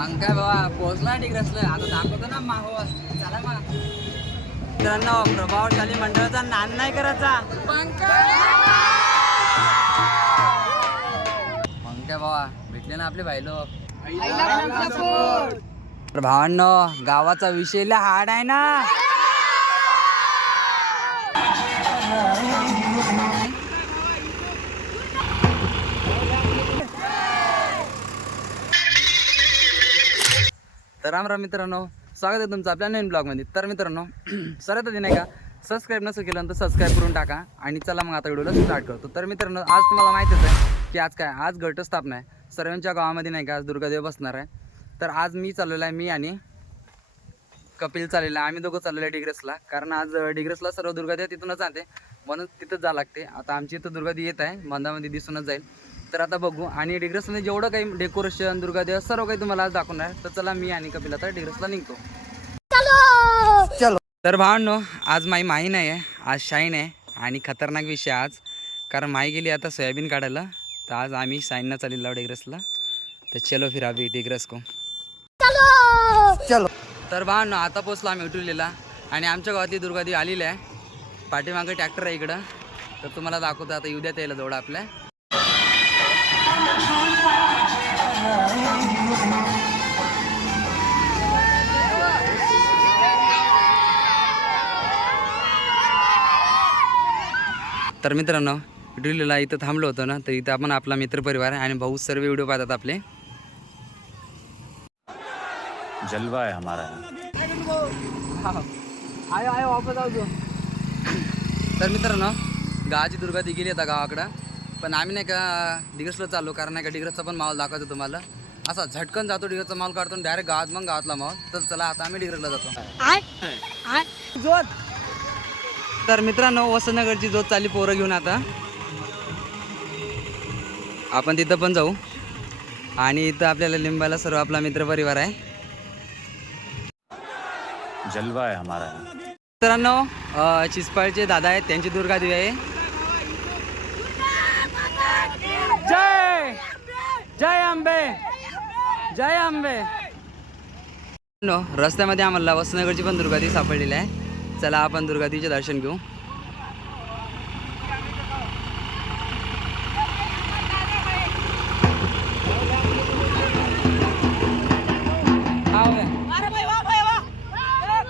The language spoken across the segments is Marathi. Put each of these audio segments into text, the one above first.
मग काय बाबा पोहोचला डिग्रसला आता दाखवतो ना माहोल चला मग. मित्रांनो प्रभावशाली मंडळाचा नाद नाही करायचा. मग काय बाबा भेटले ना आपले भाई लोक भावांनो गावाचा विषयला हाड आहे ना. तर राम राम मित्रांनो स्वागत आहे तुमचं आपल्या नवीन ब्लॉगमध्ये. तर मित्रांनो सरत आधी नाही का सबस्क्राईब नसं केलं तर सबस्क्राईब करून टाका आणि चला मग आता व्हिडिओला स्टार्ट करतो. तर मित्रांनो आज तुम्हाला माहितीच आहे की आज काय आज घटस्थापना आहे. सर्वांच्या गावामध्ये नाही का आज दुर्गादेव बसणार आहे. तर आज मी चाललेलो आहे मी आणि कपिल चाललेलं आहे. आम्ही दोघं चाललेलो आहे डिग्रेसला. कारण आज डिग्रेसला सर्व दुर्गादेव तिथूनच जाते. म्हणून तिथंच जावं लागते. आता आमची इथं दुर्गादेवी येत आहे. मंदामध्ये दिसूनच जाईल. तर आता बघू. आणि डिग्रसमध्ये जेवढं काही डेकोरेशन दुर्गादेव सर्व काही तुम्हाला आज दाखवणार आहे. तर चला मी आणि कपिल आता डिग्रसला निघतो. तर भावांनो आज माई माही नाही आहे आज शाईन आहे. आणि खतरनाक विषय आज. कारण माई गेली आता सोयाबीन काढायला. तर आज आम्ही शाईननं चाललेलो डिग्रसला. तर चलो फिर अभी डिग्रस को तर भावांनो आता पोचलो आम्ही उठवलेला आणि आमच्या गावातली दुर्गादेवी आलेली आहे. पाठीमागं ट्रॅक्टर आहे इकडं. तर तुम्हाला दाखवतो आता उद्या यायला जवळ आपल्या. तर मित्रांनो इटलीला इथं थांबलो होतो ना तर इथं आपण आपला मित्रपरिवार आहे आणि भाऊ सर्व व्हिडिओ पाहतात आपले. जलवा है हमारा आयो आयो वापस तर मित्रांनो गावाची दुर्गा ती गेली आता गावाकडं. पण आम्ही नाही का डिग्रसला चाललो कारण नाही का डिग्रसचा पण माहोल दाखवतो तुम्हाला. असा झटकन जातो डिग्रसचा माल काढतो डायरेक्ट गावात मग गावातला माहोल. तर चला आता आम्ही डिग्रसला जातो. जोत तर मित्रांनो वसंतनगरची जोत चालली पोरं घेऊन आता. आपण तिथं पण जाऊ. आणि इथं आपल्याला लिंबाला सर्व आपला मित्रपरिवार आहे. जलवा है हमारा. मित्रांनो चिसपाळचे दादा आहेत त्यांची दुर्गा देवी आहे. जय! जय आंबे! जय आंबे! नो रस्त्यामध्ये आम्हाला वसनगरची पण दुर्गा देवी सापडलेली आहे. चला आपण दुर्गा देवीचे दर्शन घेऊ.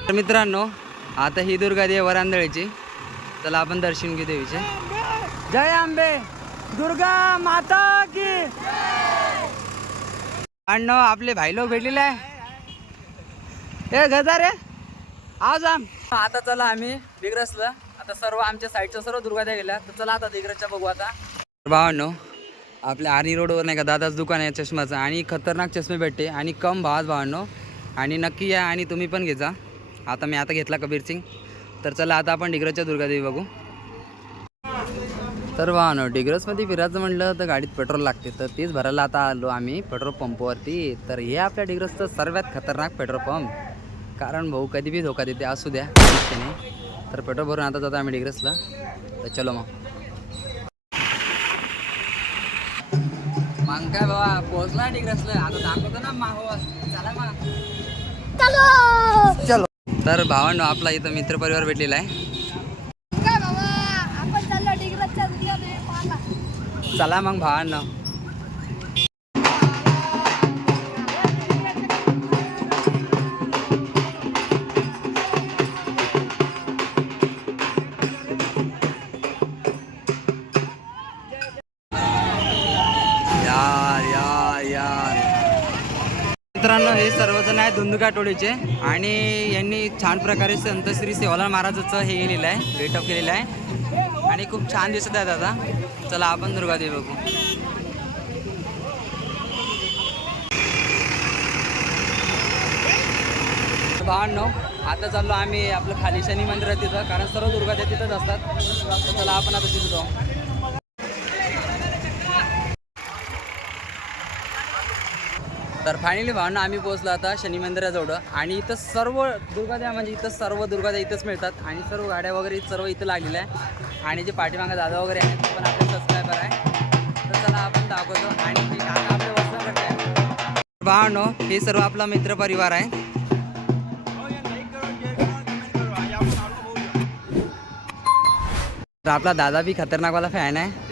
तर मित्रांनो आता ही दुर्गा देवी वरांदळीची. चला आपण दर्शन घेऊ देवीचे. जय आंबे. दुर्गा माता की. अण्णा आपले भाई लोक भेटलेले आहे. ए गजा रे आज आम आता चला आम्ही दिग्रसला आता सर्व आमच्या साईडच्या सर्व दुर्गा द्या गेल्या. तर चला आता दिग्रसच्या बघू आता. भावांनो आपल्या आर्नी रोडवर नाही का दादाच दुकान आहे चष्माचं आणि खतरनाक चष्मे भेटते आणि कम भावात भावांनो. आणि नक्की या आणि तुम्ही पण घेजा आता मी आता घेतला कबीर सिंग. तर चला आता आपण डिग्रसच्या दुर्गादेवी बघू. तर भावांनो डिग्रसमध्ये फिरायचं म्हटलं तर गाडीत पेट्रोल लागते. तर तेच भरायला आता आलो आम्ही पेट्रोल पंपवरती. तर हे आपल्या डिग्रसचं सर्वात खतरनाक पेट्रोल पंप. कारण भाऊ कधी बी धोका देते असू द्या नाही. तर पेट्रोल भरून आता जातो आम्ही डिग्रसला. तर चलो मग. मग काय बाबा पोहोचला डिग्रसला? आता दाखवतो ना माहोल चला मग. चलो! तर भावांनो आपला इथं मित्रपरिवार भेटलेला आहे. चला मग भावांनो मित्रांनो हे सर्वजण आहेत धुंदुका टोळीचे आणि यांनी छान प्रकारे संत श्री सेवालाल महाराजाचं हे केलेलं आहे भेटअप केलेलं आहे. आणि खूप छान दिसत आहे दादा. चला आपण दुर्गादेवी बघू. भावांनो आता चाललो आम्ही आपलं खाली शनी मंदिर आहे तिथं कारण सर्व दुर्गादेवी तिथंच असतात. चला आपण आता तिथं जाऊ. तर फायनली भावना आम्ही पोहोचलो आता शनी मंदिराजवळ. आणि इथं सर्व दुर्गाद्या म्हणजे इथं सर्व दुर्गाद्या इथंच मिळतात. आणि सर्व गाड्या वगैरे सर्व इथं लागलेल्या आहे आणि जे पाठीमागे दादा वगैरे आहेत ते पण आपले सबस्क्रायबर आहे तर चला आपण दाखवतो. आणि हे काका भावानो हे सर्व आपला मित्र परिवार आहे. तर आपला दादा बी खतरनाकवाला फॅन आहे.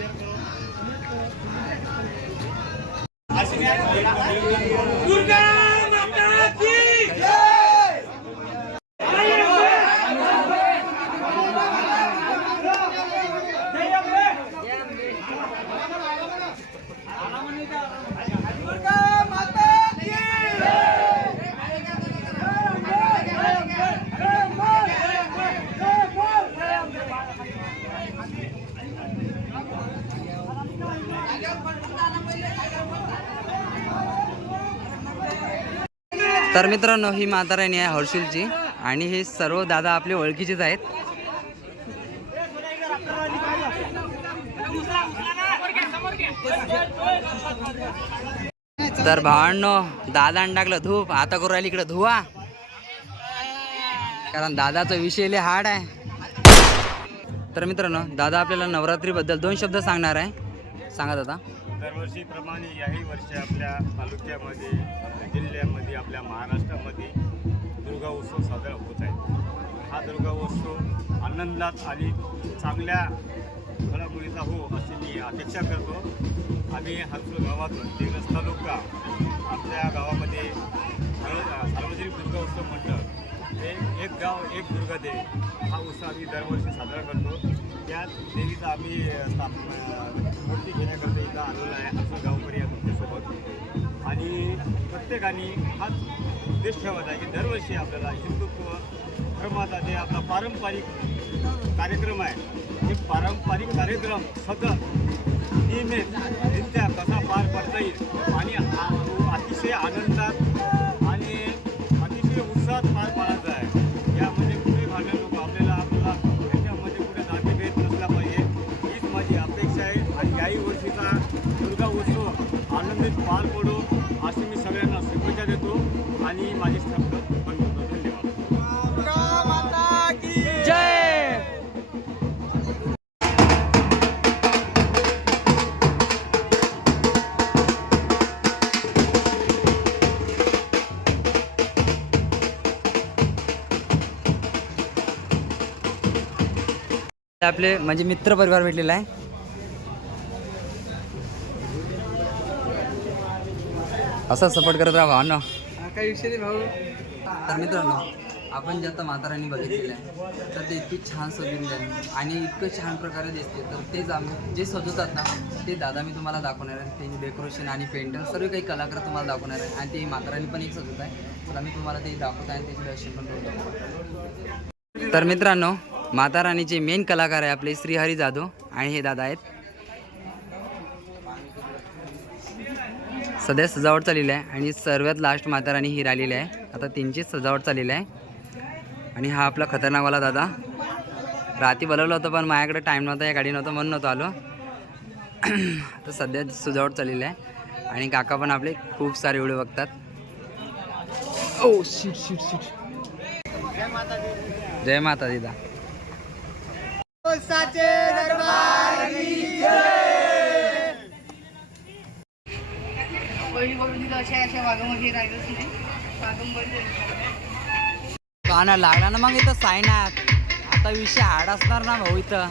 तर मित्रांनो ही माताराणी आहे हर्षुलची आणि हे सर्व दादा आपले ओळखीचेच आहेत. तर भावांनो दादा टाकलं धूप आता करू राहिली इकडं धुवा. कारण दादाचा विषय लय हार्ड आहे. तर मित्रांनो दादा आपल्याला नवरात्रीबद्दल दोन शब्द सांगणार आहे. सांगा दादा. दरवर्षीप्रमाणे याही वर्षी आपल्या तालुक्यामध्ये जिल्ह्यामध्ये आपल्या महाराष्ट्रामध्ये दुर्गा उत्सव साजरा होत आहे. हा दुर्गा उत्सव आनंदात आणि चांगल्या घडामोडीचा हो अशी मी अपेक्षा करतो. आम्ही हरसूळ गावातून दिग्रस तालुका आपल्या गावामध्ये सार्वजनिक दुर्गा उत्सव मंडळ हे एक गाव एक दुर्गा देवी. हा उत्सव आम्ही दरवर्षी साजरा करतो. त्याच देवीचा आम्ही स्थापना मूर्ती घेण्याकरता इथं आलेलो आहे. असं गावकरी आहे तुमच्यासोबत. आणि प्रत्येकाने हाच उद्देश ठेवत आहे की दरवर्षी आपल्याला हिंदुत्व धर्माचा जे आपला पारंपरिक कार्यक्रम आहे हे पारंपरिक कार्यक्रम सतत नियमितरित्या कसा पार पडता येईल आणि अतिशय आनंदात पार पडो अशी मी सगळ्यांना शुभेच्छा देतो आणि माझे शब्द बंद करतो धन्यवाद. जय आपले म्हणजे मित्र परिवार भेटलेला आहे. असं सपोर्ट करत राहा भावांनो. काही विषय नाही भाऊ. तर मित्रांनो आपण जे आता माताराणी बघितलेलं आहे तर ते इतकी छान सजवली आहे आणि इतकं छान प्रकारे दिसते. तर तेच आम्ही जे सजवतात ना ते दादा मी तुम्हाला दाखवणार आहे. ते डेकोरेशन आणि पेंटर सर्व काही कलाकार तुम्हाला दाखवणार आहे. आणि ते माताराणी पण एक सजवत आहे. तर आम्ही तुम्हाला ते दाखवत आहे आणि त्याचे दर्शन पण करून तर मित्रांनो माता राणीचे मेन कलाकार आहे आपले श्रीहरी जाधव आणि हे दादा आहेत. सध्या सजावट चाललेली आहे आणि सर्वात लास्ट माता राणी ही राहिलेली आहे. आता त्यांची सजावट चाललेली आहे. आणि हा आपला खतरनाकवाला दादा. रात्री बोलवलं होतं पण माझ्याकडे टाईम नव्हता या गाडी नव्हतं म्हणून नव्हतं आलो. आता सध्या सजावट चाललेली आहे. आणि काका पण आपले खूप सारे व्हिडिओ बघतात. ओ शिट शिट शिट जय माता दिदा पहिली अशा अशा वाघामध्ये राहिलंच नाही. वाघंबरी लागला ना मग इथं सायनात आता विषय हाड असणार ना भाऊ इथं.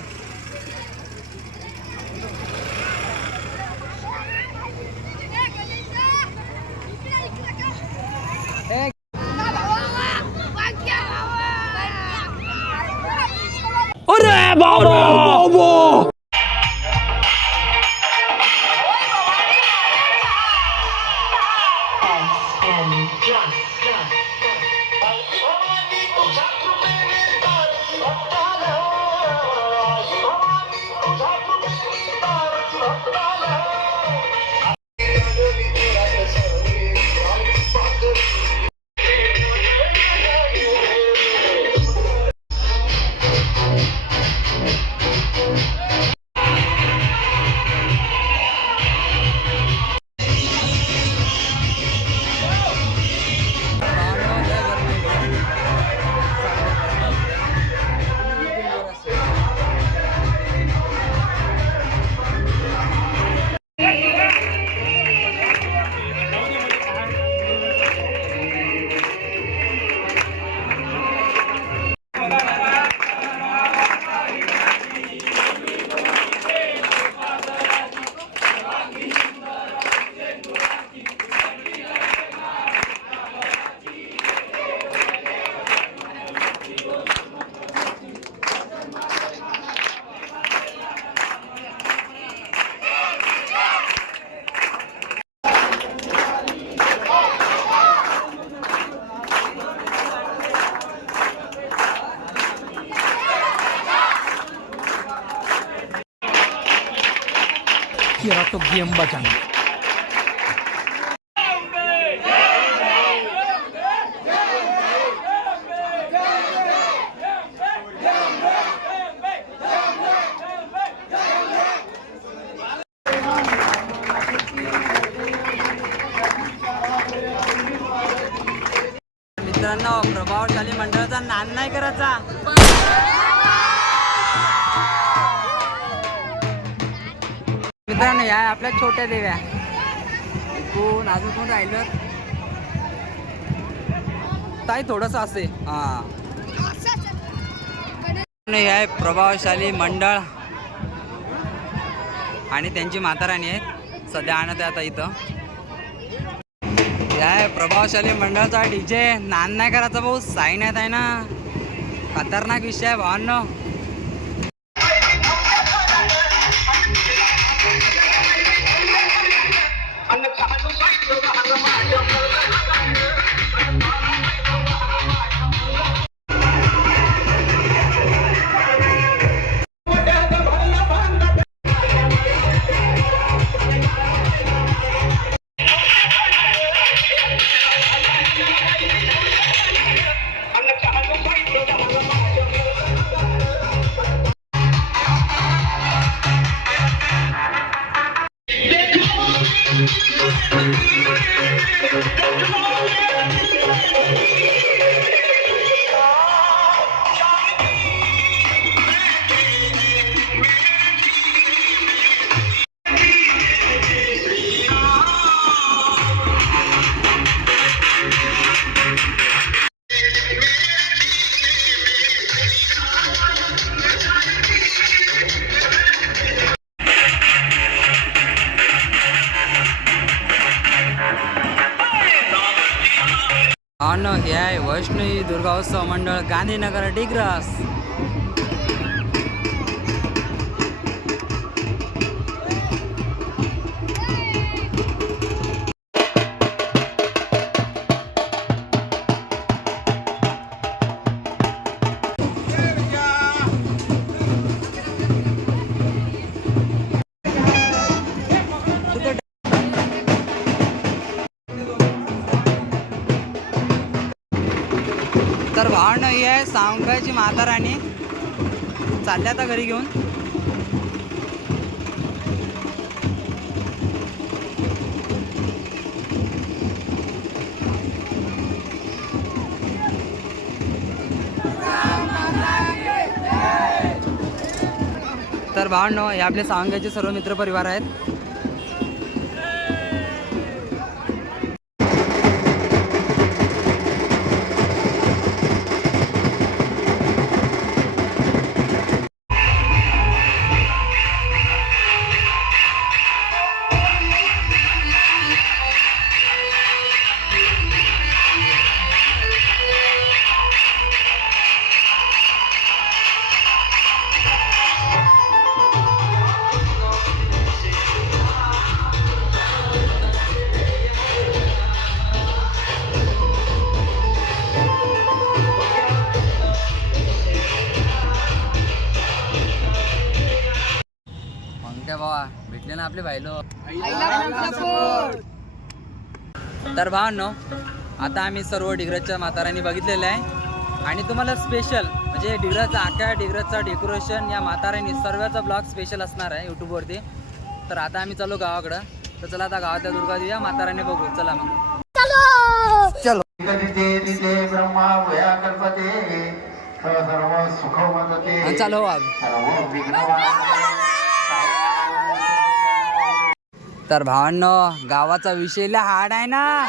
तो गेम बचाना मित्रांनो प्रभावशाली मंडळाचा नान नाही करायचा. मित्रांनो या आपल्या छोट्या देव्या. कोण अजून कोण राहिलं? ताई थोडस असे. हा. हे आहे प्रभावशाली मंडळ. आणि त्यांची माताराणी आहेत. सध्या आणत आहे आता इथं. या आहे प्रभावशाली मंडळाचा डीजे. नान नाही करायचा भाऊ साईन येत आहे ना. खतरनाक विषय आहे भावांनो. भावांनो हे आहे वैष्णवी दुर्गा मंडळ गांधीनगर डिग्रस भाव नाही आहे. सावंगाची माता राणी चालल्या आता घरी घेऊन. तर भावांनो हे आपले सावंगाचे सर्व मित्रपरिवार आहेत. आपले भाईलो. तर भावांनो आता आम्ही सर्व डिग्रजच्या म्हाताऱ्यांनी बघितलेलं आहे. आणि तुम्हाला स्पेशल म्हणजे डिग्रजचा आख्या डिग्रजचा डेकोरेशन या म्हाताऱ्यांनी सर्वचा ब्लॉग स्पेशल असणार आहे यूट्यूबवरती तर आता आम्ही चालू गावाकडं. तर चला आता गावातल्या दुर्गा देऊया म्हाताऱ्याने बघू. चला मग. हा, चालू तर भावांनो गावाचा विषयला हाड आहे ना.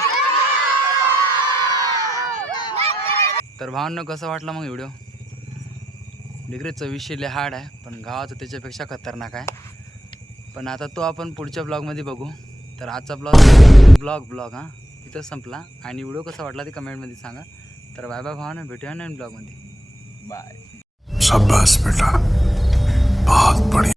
तर भावांनो कसं वाटलं मग व्हिडिओ डिग्रीचं विषय हाड आहे पण गावाचं त्याच्यापेक्षा खतरनाक आहे. पण आता तो आपण पुढच्या ब्लॉगमध्ये बघू. तर आजचा ब्लॉग ब्लॉग ब्लॉग हां. तिथं संपला. आणि व्हिडिओ कसा वाटला ते कमेंटमध्ये सांगा. तर बाय बाय भावानं भेटूया नवीन ब्लॉगमध्ये बाय बेटा. बहुत बढ़िया.